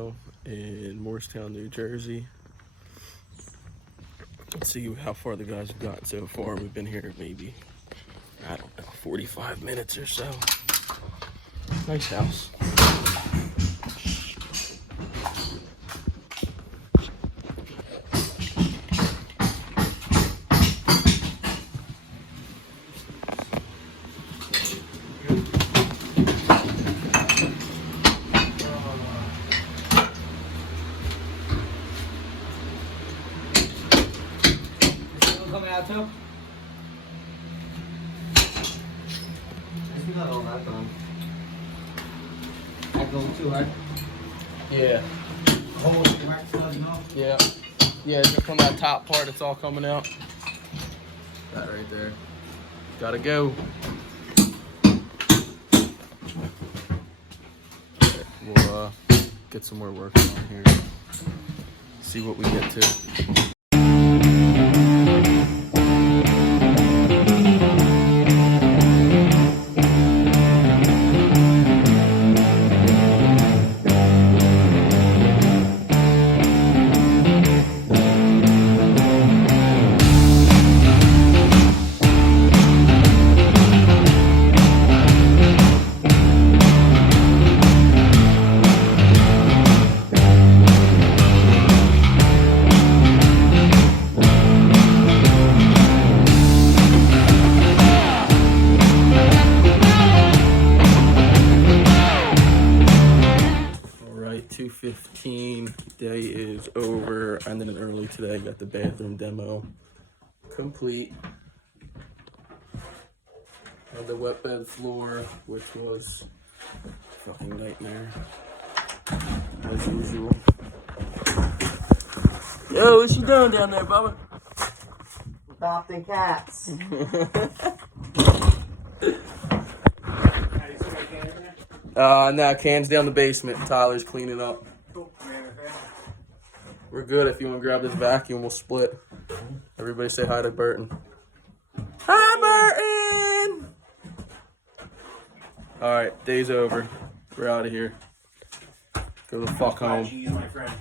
demo in Moorestown, New Jersey. Let's see how far the guys have gotten so far. We've been here maybe, I don't know, 45 minutes or so. Nice house. Coming out too? It's not all that done. That goes too hard. Yeah. Almost the wax doesn't know. Yeah. Yeah, just from that top part, it's all coming out. That right there. Gotta go. We'll get some more work on here. See what we get to. Alright, 2:15, day is over. Ended it early today, got the bathroom demo complete. Had the wet bed floor, which was a fucking nightmare, as usual. Yo, what you doing down there, Bubba? Adopting cats. No, can's down the basement. Tyler's cleaning up. We're good. If you want to grab this vacuum, we'll split. Everybody say hi to Burton. Hi, Burton! Alright, day's over. We're out of here. Go the fuck home. Jeez, my friend.